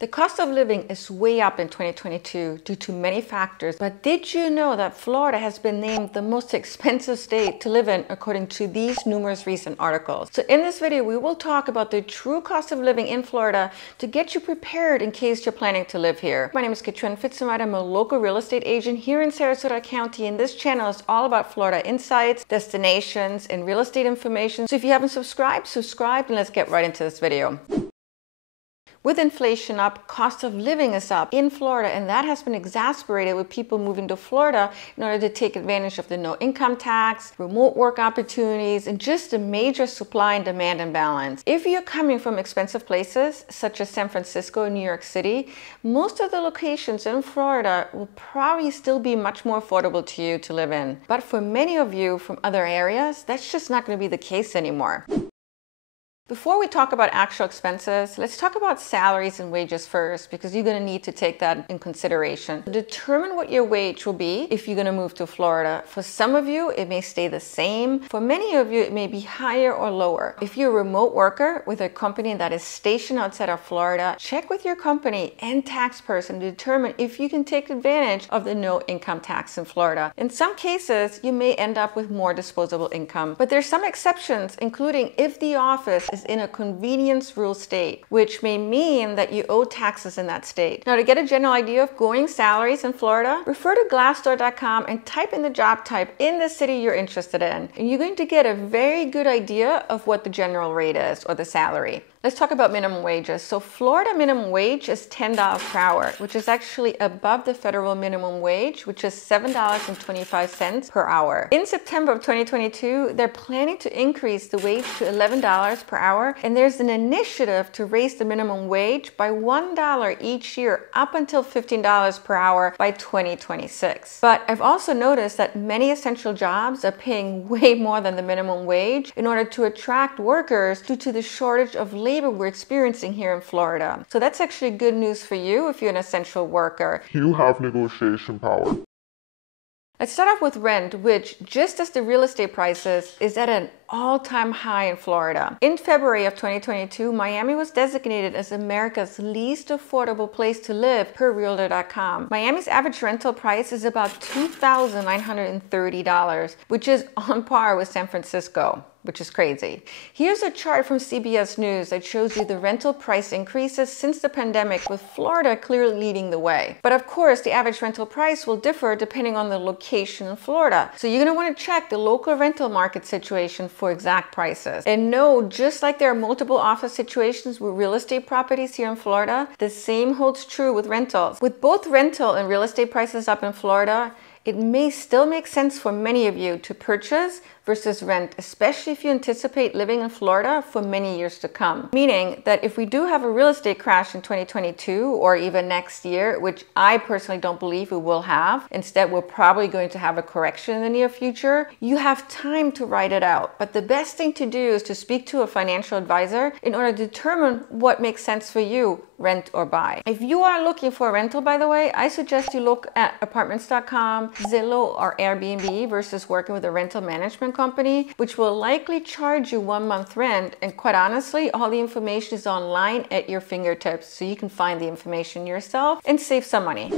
The cost of living is way up in 2022 due to many factors, but did you know that Florida has been named the most expensive state to live in according to these numerous recent articles? So in this video, we will talk about the true cost of living in Florida to get you prepared in case you're planning to live here. My name is Katrin.pfitzenreiter. I'm a local real estate agent here in Sarasota County, and this channel is all about Florida insights, destinations, and real estate information. So if you haven't subscribed, subscribe, and let's get right into this video. With inflation up, cost of living is up in Florida, and that has been exacerbated with people moving to Florida in order to take advantage of the no income tax, remote work opportunities, and just a major supply and demand imbalance. If you're coming from expensive places such as San Francisco and New York City, most of the locations in Florida will probably still be much more affordable to you to live in. But for many of you from other areas, that's just not going to be the case anymore. Before we talk about actual expenses, let's talk about salaries and wages first, because you're going to need to take that in consideration. Determine what your wage will be if you're going to move to Florida. For some of you, it may stay the same. For many of you, it may be higher or lower. If you're a remote worker with a company that is stationed outside of Florida, check with your company and tax person to determine if you can take advantage of the no income tax in Florida. In some cases, you may end up with more disposable income, but there's some exceptions, including if the office is in a convenience rule state, which may mean that you owe taxes in that state. Now, to get a general idea of going salaries in Florida, refer to glassdoor.com and type in the job type in the city you're interested in, and you're going to get a very good idea of what the general rate is, or the salary. Let's talk about minimum wages. So Florida minimum wage is $10 per hour, which is actually above the federal minimum wage, which is $7.25 per hour. In September of 2022, they're planning to increase the wage to $11 per hour, and there's an initiative to raise the minimum wage by $1 each year up until $15 per hour by 2026. But I've also noticed that many essential jobs are paying way more than the minimum wage in order to attract workers due to the shortage of labor we're experiencing here in Florida. So that's actually good news for you if you're an essential worker. You have negotiation power. Let's start off with rent, which, just as the real estate prices, is at an all-time high in Florida. In February of 2022, Miami was designated as America's least affordable place to live per Realtor.com. Miami's average rental price is about $2,930, which is on par with San Francisco, which is crazy. Here's a chart from CBS News that shows you the rental price increases since the pandemic, with Florida clearly leading the way. But of course, the average rental price will differ depending on the location in Florida. So you're going to want to check the local rental market situation for exact prices. And no, just like there are multiple office situations with real estate properties here in Florida, the same holds true with rentals. With both rental and real estate prices up in Florida, it may still make sense for many of you to purchase versus rent, especially if you anticipate living in Florida for many years to come. Meaning that if we do have a real estate crash in 2022 or even next year, which I personally don't believe we will have, instead we're probably going to have a correction in the near future, you have time to ride it out. But the best thing to do is to speak to a financial advisor in order to determine what makes sense for you, rent or buy. If you are looking for a rental, by the way, I suggest you look at apartments.com, Zillow, or Airbnb versus working with a rental management company, which will likely charge you 1 month rent. And quite honestly, all the information is online at your fingertips, so you can find the information yourself and save some money.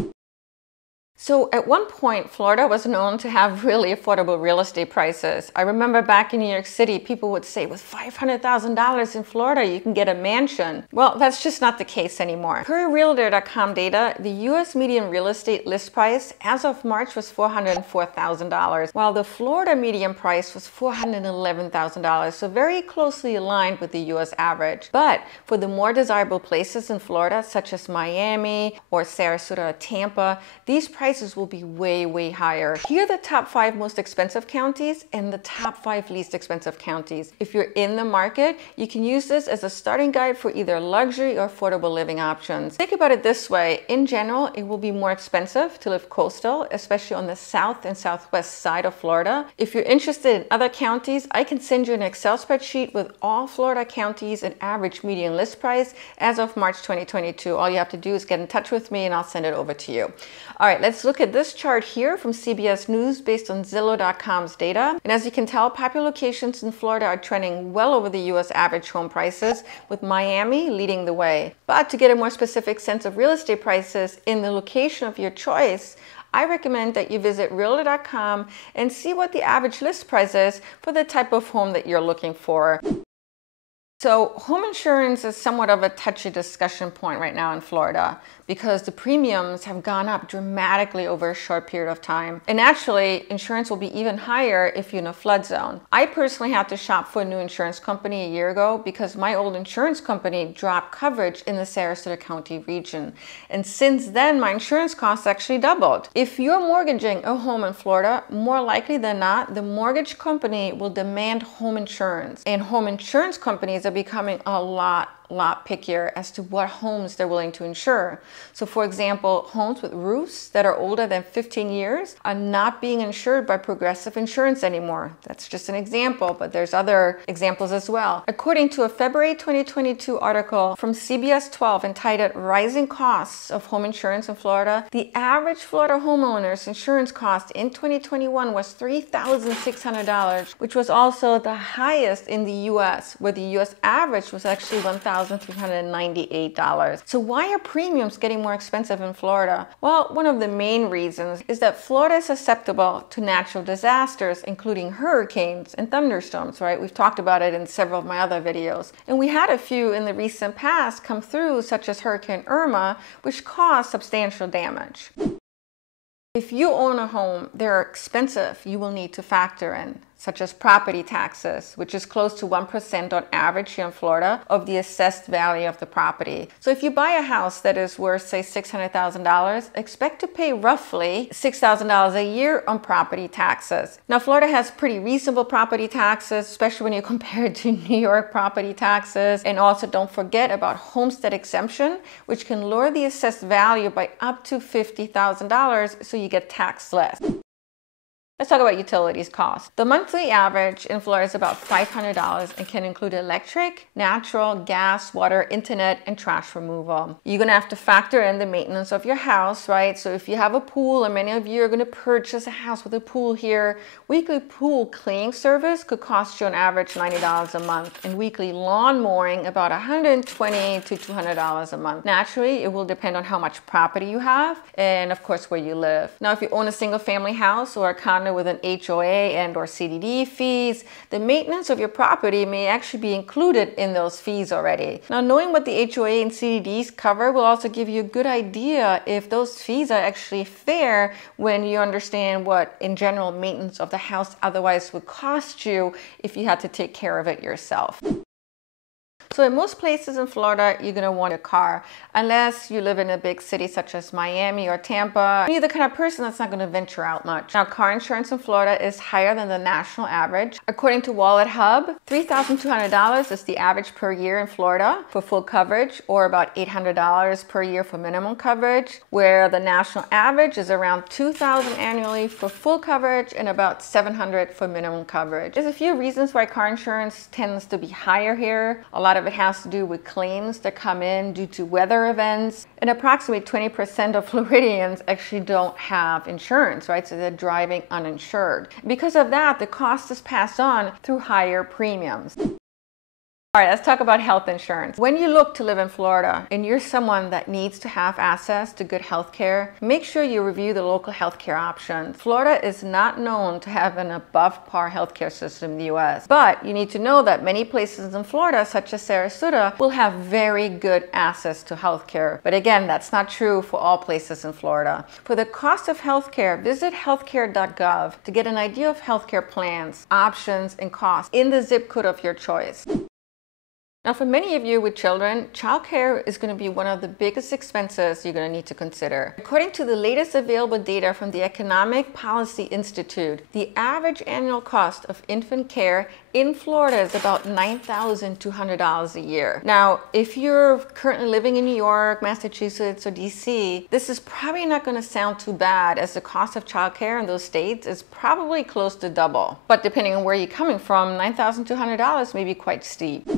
So at one point, Florida was known to have really affordable real estate prices. I remember back in New York City, people would say with $500,000 in Florida, you can get a mansion. Well, that's just not the case anymore. Per Realtor.com data, the US median real estate list price as of March was $404,000, while the Florida median price was $411,000, so very closely aligned with the US average. But for the more desirable places in Florida, such as Miami or Sarasota or Tampa, these prices will be way higher. Here are the top 5 most expensive counties and the top 5 least expensive counties. If you're in the market, you can use this as a starting guide for either luxury or affordable living options. Think about it this way. In general, it will be more expensive to live coastal, especially on the south and southwest side of Florida. If you're interested in other counties, I can send you an Excel spreadsheet with all Florida counties and average median list price as of March 2022. All you have to do is get in touch with me and I'll send it over to you. All right, let's Let's look at this chart here from CBS News based on Zillow.com's data. And as you can tell, popular locations in Florida are trending well over the US average home prices, with Miami leading the way. But to get a more specific sense of real estate prices in the location of your choice, I recommend that you visit Realtor.com and see what the average list price is for the type of home that you're looking for. So home insurance is somewhat of a touchy discussion point right now in Florida because the premiums have gone up dramatically over a short period of time. And actually, insurance will be even higher if you're in a flood zone. I personally had to shop for a new insurance company a year ago because my old insurance company dropped coverage in the Sarasota County region. And since then, my insurance costs actually doubled. If you're mortgaging a home in Florida, more likely than not, the mortgage company will demand home insurance. And home insurance companies are becoming a lot pickier as to what homes they're willing to insure. So for example, homes with roofs that are older than 15 years are not being insured by Progressive Insurance anymore. That's just an example, but there's other examples as well. According to a February 2022 article from CBS 12 entitled Rising Costs of Home Insurance in Florida, the average Florida homeowner's insurance cost in 2021 was $3,600, which was also the highest in the US, where the US average was actually $1,398. So why are premiums getting more expensive in Florida? Well, one of the main reasons is that Florida is susceptible to natural disasters, including hurricanes and thunderstorms, right? We've talked about it in several of my other videos. And we had a few in the recent past come through, such as Hurricane Irma, which caused substantial damage. If you own a home, they're expensive you will need to factor in, such as property taxes, which is close to 1% on average here in Florida of the assessed value of the property. So if you buy a house that is worth, say, $600,000, expect to pay roughly $6,000 a year on property taxes. Now, Florida has pretty reasonable property taxes, especially when you compare it to New York property taxes. And also don't forget about homestead exemption, which can lower the assessed value by up to $50,000, so you get taxed less. Let's talk about utilities costs. The monthly average in Florida is about $500 and can include electric, natural, gas, water, internet, and trash removal. You're gonna have to factor in the maintenance of your house, right? So if you have a pool, and many of you are gonna purchase a house with a pool here, weekly pool cleaning service could cost you on average $90 a month, and weekly lawn mowing about $120 to $200 a month. Naturally, it will depend on how much property you have and of course where you live. Now, if you own a single family house or a condo with an HOA and or CDD fees, the maintenance of your property may actually be included in those fees already. Now, knowing what the HOA and CDDs cover will also give you a good idea if those fees are actually fair when you understand what, in general, maintenance of the house otherwise would cost you if you had to take care of it yourself. So in most places in Florida, you're going to want a car, unless you live in a big city such as Miami or Tampa. You're the kind of person that's not going to venture out much. Now, car insurance in Florida is higher than the national average. According to Wallet Hub, $3,200 is the average per year in Florida for full coverage, or about $800 per year for minimum coverage, where the national average is around $2,000 annually for full coverage and about $700 for minimum coverage. There's a few reasons why car insurance tends to be higher here. A lot of it has to do with claims that come in due to weather events, and approximately 20% of Floridians actually don't have insurance, right? So they're driving uninsured. Because of that, the cost is passed on through higher premiums. All right, let's talk about health insurance. When you look to live in Florida and you're someone that needs to have access to good health care, make sure you review the local health care options. Florida is not known to have an above par healthcare system in the US, but you need to know that many places in Florida, such as Sarasota, will have very good access to health care. But again, that's not true for all places in Florida. For the cost of health care, visit healthcare.gov to get an idea of healthcare plans, options, and costs in the zip code of your choice. Now, for many of you with children, childcare is going to be one of the biggest expenses you're going to need to consider. According to the latest available data from the Economic Policy Institute, the average annual cost of infant care in Florida is about $9,200 a year. Now, if you're currently living in New York, Massachusetts, or DC, this is probably not going to sound too bad, as the cost of childcare in those states is probably close to double. But depending on where you're coming from, $9,200 may be quite steep.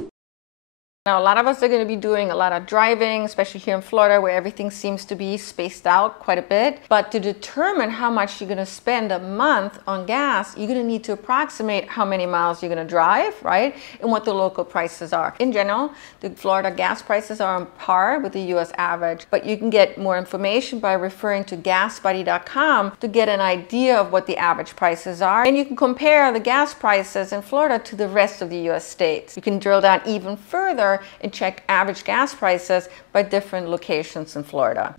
Now, a lot of us are going to be doing a lot of driving, especially here in Florida, where everything seems to be spaced out quite a bit. But to determine how much you're going to spend a month on gas, you're going to need to approximate how many miles you're going to drive, right? And what the local prices are. In general, the Florida gas prices are on par with the U.S. average, but you can get more information by referring to gasbuddy.com to get an idea of what the average prices are. And you can compare the gas prices in Florida to the rest of the U.S. states. You can drill down even further and check average gas prices by different locations in Florida.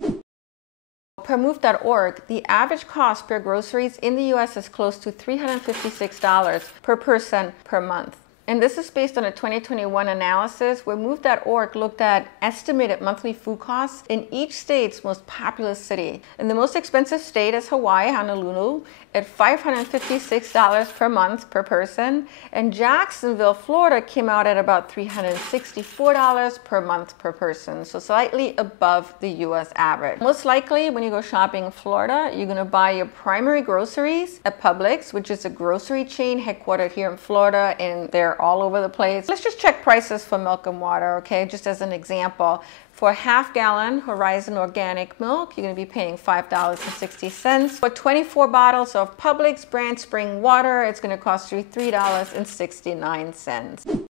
Per move.org, the average cost per groceries in the U.S. is close to $356 per person per month. And this is based on a 2021 analysis where Move.org looked at estimated monthly food costs in each state's most populous city. And the most expensive state is Hawaii, Honolulu, at $556 per month per person. And Jacksonville, Florida came out at about $364 per month per person, so slightly above the U.S. average. Most likely, when you go shopping in Florida, you're going to buy your primary groceries at Publix, which is a grocery chain headquartered here in Florida, and they're all over the place. Let's just check prices for milk and water, okay? Just as an example. For a half-gallon Horizon organic milk, you're going to be paying $5.60. For 24 bottles of Publix brand spring water, it's going to cost you $3.69.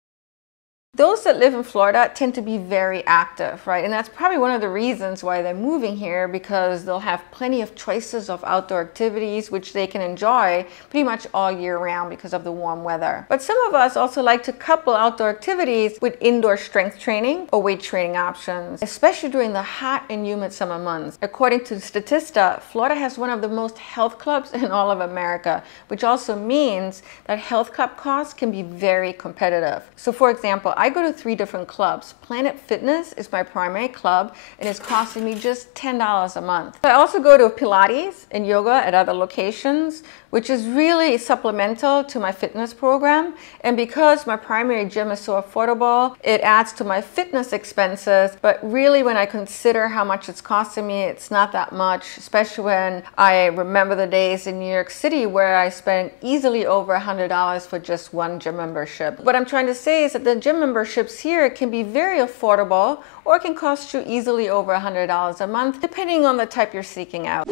Those that live in Florida tend to be very active, right? And that's probably one of the reasons why they're moving here, because they'll have plenty of choices of outdoor activities which they can enjoy pretty much all year round because of the warm weather. But some of us also like to couple outdoor activities with indoor strength training or weight training options, especially during the hot and humid summer months. According to Statista, Florida has one of the most health clubs in all of America, which also means that health club costs can be very competitive. So for example, I go to 3 different clubs. Planet Fitness is my primary club and it's costing me just $10 a month. I also go to Pilates and yoga at other locations, which is really supplemental to my fitness program. And because my primary gym is so affordable, it adds to my fitness expenses. But really, when I consider how much it's costing me, it's not that much, especially when I remember the days in New York City where I spent easily over $100 for just one gym membership. What I'm trying to say is that the gym memberships here can be very affordable, or it can cost you easily over $100 a month, depending on the type you're seeking out.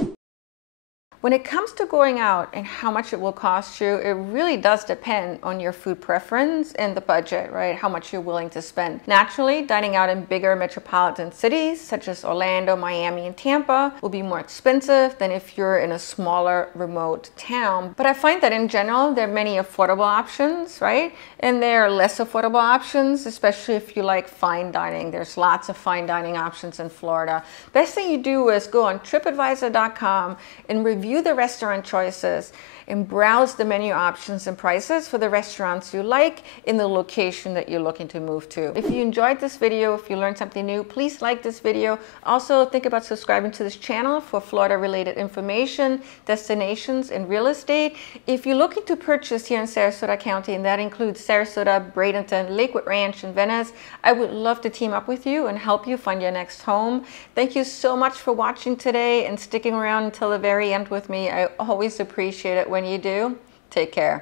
When it comes to going out and how much it will cost you, it really does depend on your food preference and the budget, right? How much you're willing to spend. Naturally, dining out in bigger metropolitan cities such as Orlando, Miami, and Tampa will be more expensive than if you're in a smaller, remote town. But I find that in general, there are many affordable options, right? And there are less affordable options, especially if you like fine dining. There's lots of fine dining options in Florida. Best thing you do is go on tripadvisor.com and review the restaurant choices and browse the menu options and prices for the restaurants you like in the location that you're looking to move to. If you enjoyed this video, if you learned something new, please like this video. Also, think about subscribing to this channel for Florida related information, destinations, and real estate. If you're looking to purchase here in Sarasota County, and that includes Sarasota, Bradenton, Lakewood Ranch, and Venice, I would love to team up with you and help you find your next home. Thank you so much for watching today and sticking around until the very end with me. I always appreciate it when you do. Take care.